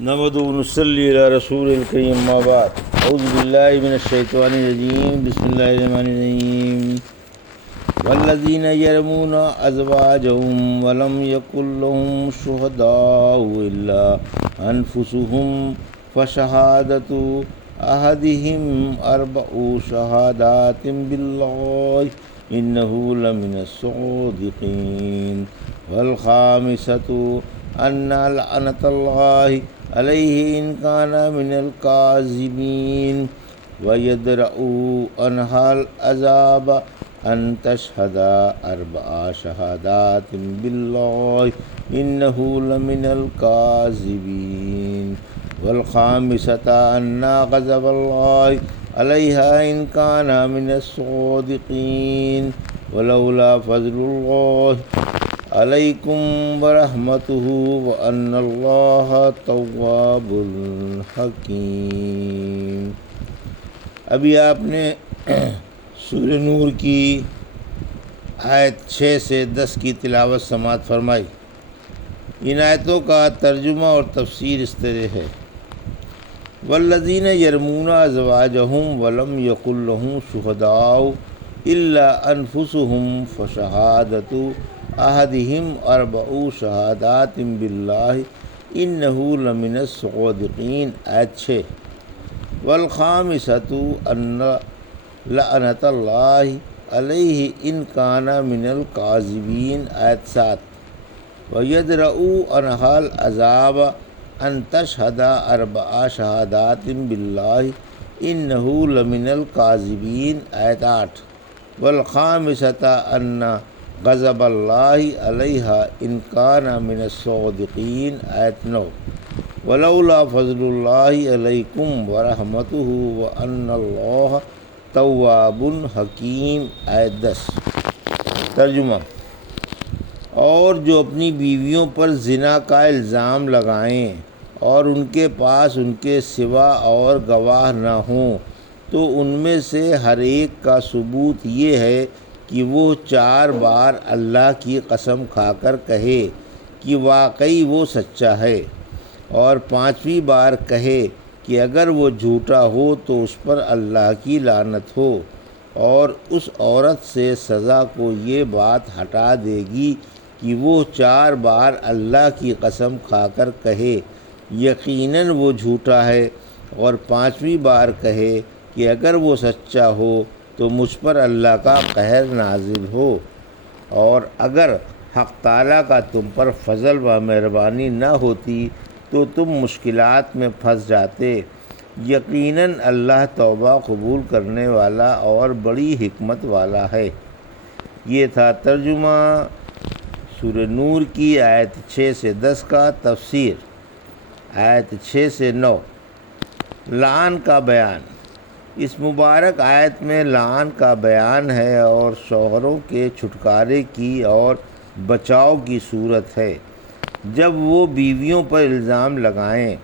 نحمد و نصلی علی رسول الکریم اما بعد اعوذ باللہ من الشیطان الرجیم بسم اللہ الرحمن الرحیم والذین یرمون ازواجهم ولم یکن لهم شہداء الا انفسهم فشہادۃ احدہم اربع شہادات باللہ انہ لمن الصادقین والخامسۃ ان لعنۃ اللہ علیہ ان کان من الکاذبین ویدرؤ عنہا العذاب ان تشہد اربع شہادات باللہ انہ لمن الکاذبین والخامسۃ ان غضب اللہ علیہا ان کان من الصادقین ولولا فضل اللہ علیکم ورحمتہ وان اللہ تواب حکیم۔ ابھی آپ نے سورہ نور کی آیت 6 سے 10 کی تلاوت سماعت فرمائی۔ ان آیتوں کا ترجمہ اور تفسیر اس طرح ہے: والذین یرمون ازواجہم ولم یکن لہم شہداء الا انفسہم فشہادۃ احدہم اربع شہادات باللہ انہ لمن الصادقین آیت 6۔ والخامسۃ ان لعنۃ اللہ علیہ ان کان من الکاذبین آیت 7۔ ویدرؤ عنہا العذاب ان تشہد اربع شہادات باللہ انہ لمن الکاذبین آیت 8۔ والخامسۃ ان غضب اللہ علیہا ان کان من الصادقین آیت 9۔ ولولا فضل اللہ علیکم ورحمتہ وان اللہ تواب حکیم آیت 10۔ ترجمہ: اور جو اپنی بیویوں پر زنا کا الزام لگائیں اور ان کے پاس ان کے سوا اور گواہ نہ ہوں تو ان میں سے ہر ایک کا ثبوت یہ ہے کہ وہ 4 بار اللہ کی قسم کھا کر کہے کہ واقعی وہ سچا ہے، اور 5ویں بار کہے کہ اگر وہ جھوٹا ہو تو اس پر اللہ کی لعنت ہو، اور اس عورت سے سزا کو یہ بات ہٹا دے گی کہ وہ 4 بار اللہ کی قسم کھا کر کہے یقیناً وہ جھوٹا ہے، اور 5ویں بار کہے کہ اگر وہ سچا ہو تو مجھ پر اللہ کا قہر نازل ہو، اور اگر حق تعالیٰ کا تم پر فضل و مہربانی نہ ہوتی تو تم مشکلات میں پھنس جاتے۔ یقیناً اللہ توبہ قبول کرنے والا اور بڑی حکمت والا ہے۔ یہ تھا ترجمہ سورہ نور کی آیت 6 سے 10 کا۔ تفسیر آیت 6 سے 9۔ لعن کا بیان۔ اس مبارک آیت میں لعن کا بیان ہے اور شوہروں کے چھٹکارے کی اور بچاؤ کی صورت ہے۔ جب وہ بیویوں پر الزام لگائیں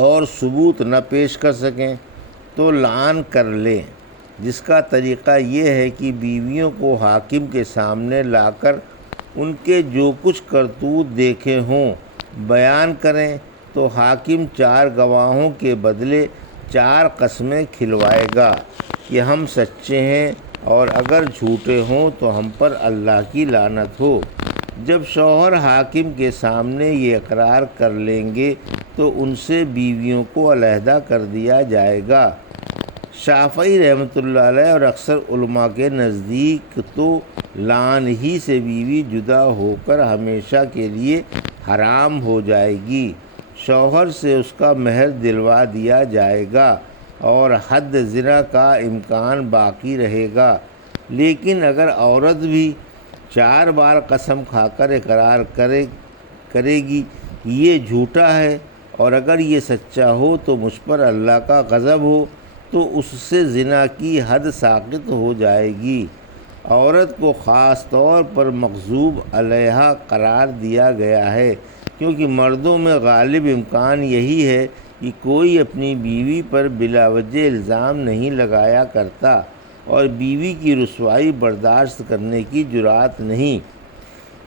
اور ثبوت نہ پیش کر سکیں تو لعن کر لیں، جس کا طریقہ یہ ہے کہ بیویوں کو حاکم کے سامنے لا کر ان کے جو کچھ کرتوت دیکھے ہوں بیان کریں تو حاکم 4 گواہوں کے بدلے 4 قسمیں کھلوائے گا کہ ہم سچے ہیں، اور اگر جھوٹے ہوں تو ہم پر اللہ کی لعنت ہو۔ جب شوہر حاکم کے سامنے یہ اقرار کر لیں گے تو ان سے بیویوں کو علیحدہ کر دیا جائے گا۔ شافعی رحمۃ اللہ علیہ اور اکثر علماء کے نزدیک تو لعن ہی سے بیوی جدا ہو کر ہمیشہ کے لیے حرام ہو جائے گی، شوہر سے اس کا مہر دلوا دیا جائے گا اور حد زنا کا امکان باقی رہے گا۔ لیکن اگر عورت بھی 4 بار قسم کھا کر اقرار کرے گی یہ جھوٹا ہے، اور اگر یہ سچا ہو تو مجھ پر اللہ کا غضب ہو، تو اس سے زنا کی حد ساقط ہو جائے گی۔ عورت کو خاص طور پر مغضوب علیہا قرار دیا گیا ہے، کیونکہ مردوں میں غالب امکان یہی ہے کہ کوئی اپنی بیوی پر بلا وجہ الزام نہیں لگایا کرتا اور بیوی کی رسوائی برداشت کرنے کی جرات نہیں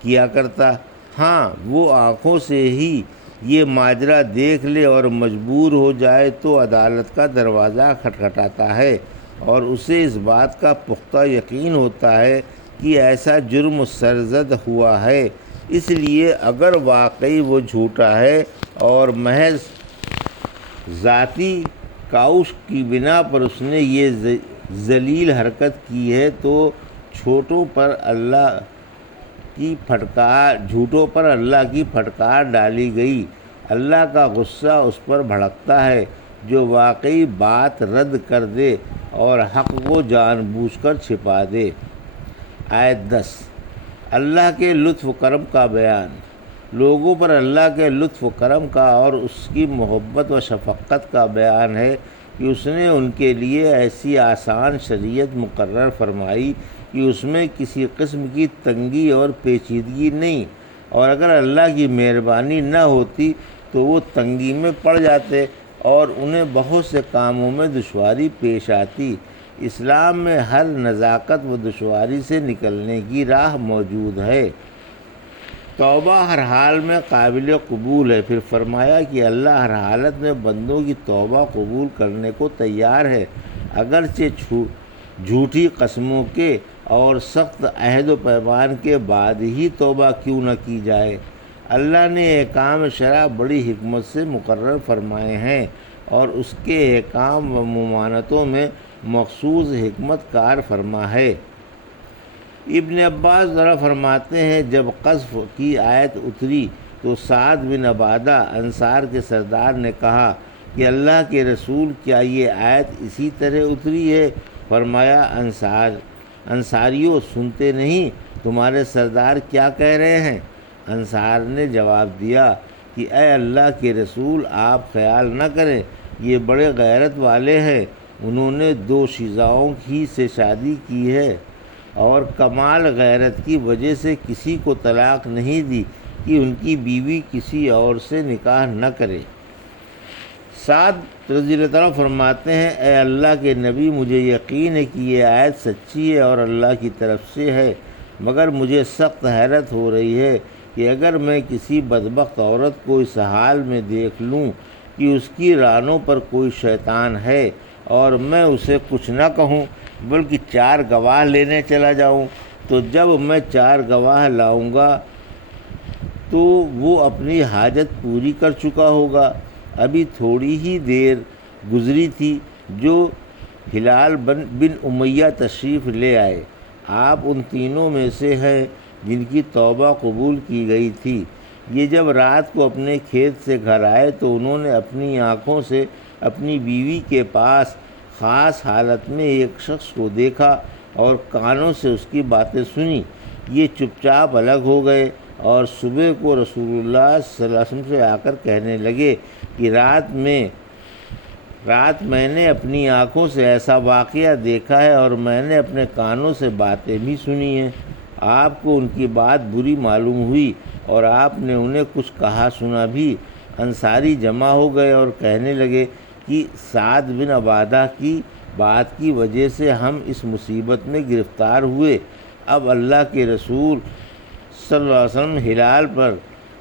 کیا کرتا۔ ہاں، وہ آنکھوں سے ہی یہ ماجرا دیکھ لے اور مجبور ہو جائے تو عدالت کا دروازہ کھٹکھٹاتا ہے اور اسے اس بات کا پختہ یقین ہوتا ہے کہ ایسا جرم سرزد ہوا ہے۔ اس لیے اگر واقعی وہ جھوٹا ہے اور محض ذاتی کاوش کی بنا پر اس نے یہ ذلیل حرکت کی ہے تو جھوٹوں پر اللہ کی پھٹکار ڈالی گئی۔ اللہ کا غصہ اس پر بھڑکتا ہے جو واقعی بات رد کر دے اور حق کو جان بوجھ کر چھپا دے۔ آیت 10 اللہ کے لطف و کرم کا بیان۔ لوگوں پر اللہ کے لطف و کرم کا اور اس کی محبت و شفقت کا بیان ہے کہ اس نے ان کے لیے ایسی آسان شریعت مقرر فرمائی کہ اس میں کسی قسم کی تنگی اور پیچیدگی نہیں، اور اگر اللہ کی مہربانی نہ ہوتی تو وہ تنگی میں پڑ جاتے اور انہیں بہت سے کاموں میں دشواری پیش آتی۔ اسلام میں ہر نزاکت و دشواری سے نکلنے کی راہ موجود ہے۔ توبہ ہر حال میں قابل قبول ہے۔ پھر فرمایا کہ اللہ ہر حالت میں بندوں کی توبہ قبول کرنے کو تیار ہے، اگرچہ جھوٹی قسموں کے اور سخت عہد و پیمان کے بعد ہی توبہ کیوں نہ کی جائے۔ اللہ نے احکام شرع بڑی حکمت سے مقرر فرمائے ہیں اور اس کے احکام و ممانعتوں میں مخصوص حکمت کار فرما ہے۔ ابن عباس ذرا فرماتے ہیں جب قذف کی آیت اتری تو سعد بن عبادہ انصار کے سردار نے کہا کہ اللہ کے رسول کیا یہ آیت اسی طرح اتری ہے؟ فرمایا انصاریوں سنتے نہیں تمہارے سردار کیا کہہ رہے ہیں؟ انصار نے جواب دیا کہ اے اللہ کے رسول آپ خیال نہ کریں، یہ بڑے غیرت والے ہیں، انہوں نے 2 شیزاؤں ہی سے شادی کی ہے اور کمال غیرت کی وجہ سے کسی کو طلاق نہیں دی کہ ان کی بیوی کسی اور سے نکاح نہ کرے۔ سعد رضی اللہ عنہ فرماتے ہیں اے اللہ کے نبی مجھے یقین ہے کہ یہ آیت سچی ہے اور اللہ کی طرف سے ہے، مگر مجھے سخت حیرت ہو رہی ہے کہ اگر میں کسی بدبخت عورت کو اس حال میں دیکھ لوں کہ اس کی رانوں پر کوئی شیطان ہے اور میں اسے کچھ نہ کہوں بلکہ 4 گواہ لینے چلا جاؤں، تو جب میں 4 گواہ لاؤں گا تو وہ اپنی حاجت پوری کر چکا ہوگا۔ ابھی تھوڑی ہی دیر گزری تھی جو ہلال بن امیہ تشریف لے آئے۔ آپ ان تینوں میں سے ہیں جن کی توبہ قبول کی گئی تھی۔ یہ جب رات کو اپنے کھیت سے گھر آئے تو انہوں نے اپنی آنکھوں سے اپنی بیوی کے پاس خاص حالت میں ایک شخص کو دیکھا اور کانوں سے اس کی باتیں سنی۔ یہ چپ چاپ الگ ہو گئے اور صبح کو رسول اللہ صلی اللہ علیہ وسلم سے آ کر کہنے لگے کہ رات میں نے اپنی آنکھوں سے ایسا واقعہ دیکھا ہے اور میں نے اپنے کانوں سے باتیں بھی سنی ہیں۔ آپ کو ان کی بات بری معلوم ہوئی اور آپ نے انہیں کچھ کہا سنا بھی۔ انصاری جمع ہو گئے اور کہنے لگے کہ سعد بن عبادہ کی بات کی وجہ سے ہم اس مصیبت میں گرفتار ہوئے۔ اب اللہ کے رسول صلی اللہ علیہ وسلم ہلال پر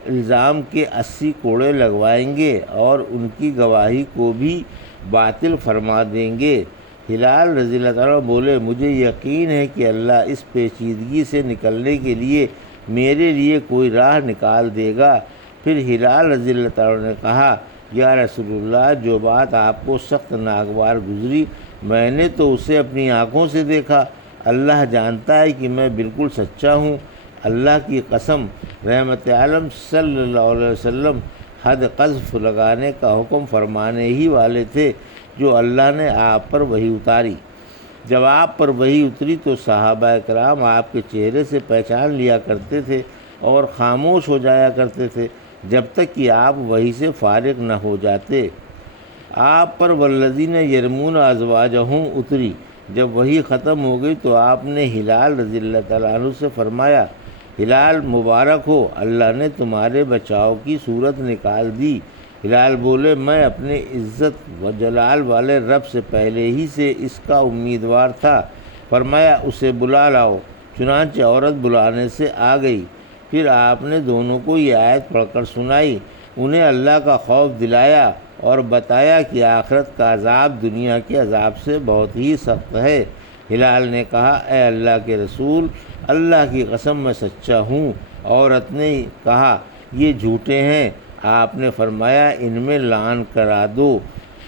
الزام کے 80 کوڑے لگوائیں گے اور ان کی گواہی کو بھی باطل فرما دیں گے۔ ہلال رضی اللہ عنہ بولے مجھے یقین ہے کہ اللہ اس پیچیدگی سے نکلنے کے لیے میرے لیے کوئی راہ نکال دے گا۔ پھر ہلال رضی اللہ عنہ نے کہا یا رسول اللہ جو بات آپ کو سخت ناگوار گزری میں نے تو اسے اپنی آنکھوں سے دیکھا، اللہ جانتا ہے کہ میں بالکل سچا ہوں۔ اللہ کی قسم رحمت عالم صلی اللہ علیہ وسلم حد قذف لگانے کا حکم فرمانے ہی والے تھے جو اللہ نے آپ پر وحی اتاری۔ جب آپ پر وحی اتری تو صحابہ کرام آپ کے چہرے سے پہچان لیا کرتے تھے اور خاموش ہو جایا کرتے تھے جب تک کہ آپ وحی سے فارغ نہ ہو جاتے۔ آپ پر والذین یرمون ازواجہم اتری۔ جب وحی ختم ہو گئی تو آپ نے ہلال رضی اللہ تعالیٰ عنہ سے فرمایا ہلال مبارک ہو، اللہ نے تمہارے بچاؤ کی صورت نکال دی۔ ہلال بولے میں اپنے عزت و جلال والے رب سے پہلے ہی سے اس کا امیدوار تھا۔ فرمایا اسے بلا لاؤ، چنانچہ عورت بلانے سے آ گئی۔ پھر آپ نے دونوں کو یہ آیت پڑھ کر سنائی انہیں اللہ کا خوف دلایا اور بتایا کہ آخرت کا عذاب دنیا کے عذاب سے بہت ہی سخت ہے۔ ہلال نے کہا اے اللہ کے رسول، اللہ کی قسم میں سچا ہوں۔ عورت نے کہا یہ جھوٹے ہیں۔ آپ نے فرمایا ان میں لعن کرا دو۔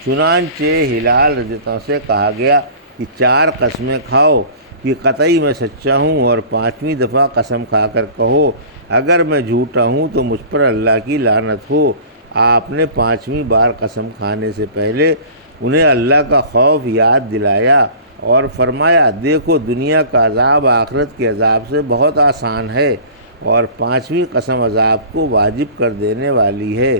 چنانچہ ہلال رضی اللہ عنہ سے کہا گیا کہ 4 قسمیں کھاؤ کہ قطعی میں سچا ہوں، اور 5ویں دفعہ قسم کھا کر کہو اگر میں جھوٹا ہوں تو مجھ پر اللہ کی لعنت ہو۔ آپ نے 5ویں بار قسم کھانے سے پہلے انہیں اللہ کا خوف یاد دلایا اور فرمایا دیکھو دنیا کا عذاب آخرت کے عذاب سے بہت آسان ہے، اور 5ویں قسم عذاب کو واجب کر دینے والی ہے۔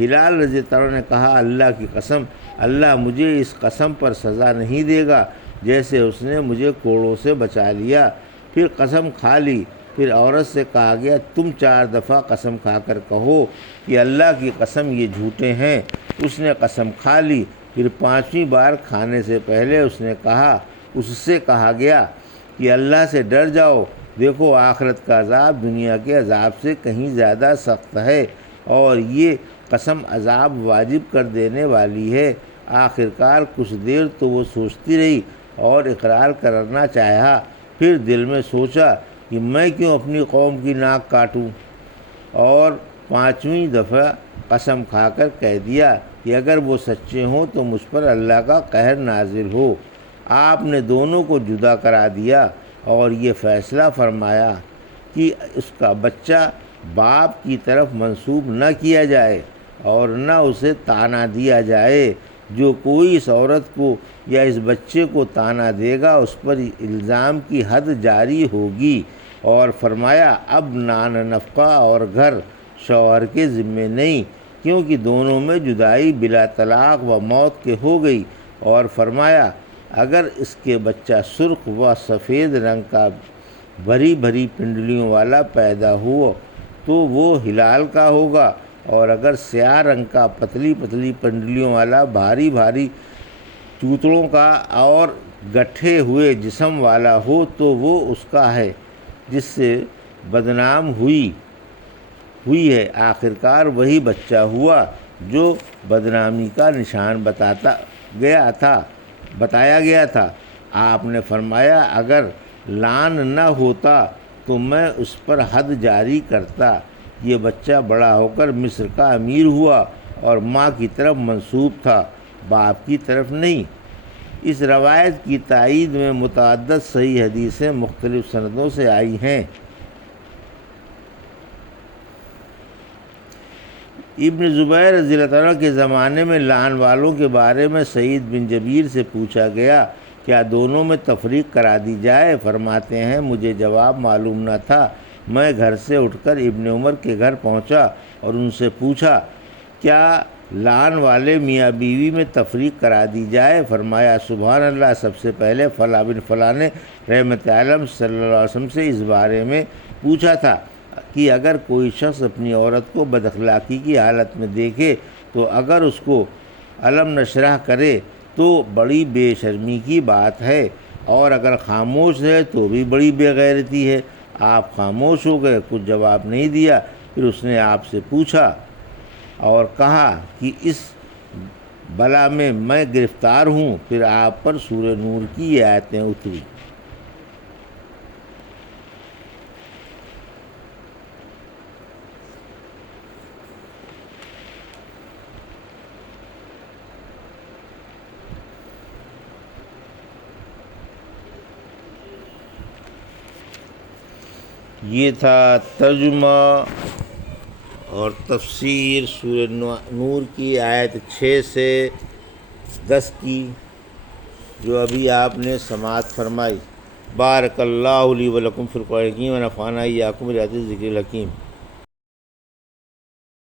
ہلال رضی اللہ عنہ نے کہا اللہ کی قسم، اللہ مجھے اس قسم پر سزا نہیں دے گا جیسے اس نے مجھے کوڑوں سے بچا لیا۔ پھر قسم کھا لی۔ پھر عورت سے کہا گیا تم 4 دفعہ قسم کھا کر کہو کہ اللہ کی قسم یہ جھوٹے ہیں۔ اس نے قسم کھا لی۔ پھر 5ویں بار کھانے سے پہلے اس سے کہا گیا کہ اللہ سے ڈر جاؤ، دیکھو آخرت کا عذاب دنیا کے عذاب سے کہیں زیادہ سخت ہے، اور یہ قسم عذاب واجب کر دینے والی ہے۔ آخرکار کچھ دیر تو وہ سوچتی رہی اور اقرار کرنا چاہا، پھر دل میں سوچا کہ میں کیوں اپنی قوم کی ناک کاٹوں، اور 5ویں دفعہ قسم کھا کر کہہ دیا کہ اگر وہ سچے ہوں تو مجھ پر اللہ کا قہر نازل ہو۔ آپ نے دونوں کو جدا کرا دیا اور یہ فیصلہ فرمایا کہ اس کا بچہ باپ کی طرف منسوب نہ کیا جائے اور نہ اسے طعنہ دیا جائے۔ جو کوئی اس عورت کو یا اس بچے کو طعنہ دے گا اس پر الزام کی حد جاری ہوگی، اور فرمایا اب نان نفقہ اور گھر شوہر کے ذمے نہیں، کیونکہ دونوں میں جدائی بلا طلاق و موت کے ہو گئی، اور فرمایا اگر اس کے بچہ سرخ و سفید رنگ کا بھری بھری پنڈلیوں والا پیدا ہوا تو وہ ہلال کا ہوگا، اور اگر سیاہ رنگ کا پتلی پتلی پنڈلیوں والا بھاری بھاری چوتڑوں کا اور گٹھے ہوئے جسم والا ہو تو وہ اس کا ہے جس سے بدنام ہوئی ہے۔ آخرکار وہی بچہ ہوا جو بدنامی کا نشان بتایا گیا تھا۔ آپ نے فرمایا اگر لعن نہ ہوتا تو میں اس پر حد جاری کرتا۔ یہ بچہ بڑا ہو کر مصر کا امیر ہوا اور ماں کی طرف منسوب تھا، باپ کی طرف نہیں۔ اس روایت کی تائید میں متعدد صحیح حدیثیں مختلف سندوں سے آئی ہیں۔ ابن زبیر رضی اللہ عنہ کے زمانے میں لعن والوں کے بارے میں سعید بن جبیر سے پوچھا گیا کیا دونوں میں تفریق کرا دی جائے؟ فرماتے ہیں مجھے جواب معلوم نہ تھا، میں گھر سے اٹھ کر ابن عمر کے گھر پہنچا اور ان سے پوچھا کیا لعن والے میاں بیوی میں تفریق کرا دی جائے؟ فرمایا سبحان اللہ، سب سے پہلے فلاں بن فلاں نے رحمت عالم صلی اللہ علیہ وسلم سے اس بارے میں پوچھا تھا کہ اگر کوئی شخص اپنی عورت کو بد اخلاقی کی حالت میں دیکھے تو اگر اس کو علم نشرح کرے تو بڑی بے شرمی کی بات ہے، اور اگر خاموش ہے تو بھی بڑی بے غیرتی ہے۔ آپ خاموش ہو گئے، کچھ جواب نہیں دیا۔ پھر اس نے آپ سے پوچھا اور کہا کہ اس بلا میں گرفتار ہوں۔ پھر آپ پر سورہ نور کی یہ آیتیں اتری۔ یہ تھا ترجمہ اور تفسیر سورہ نور کی آیت 6 سے 10 کی جو ابھی آپ نے سماعت فرمائی۔ بارک اللہ لی و لکم فی القرآن الحکیم و نفعنی وایاکم بآیات الذکر الحکیم۔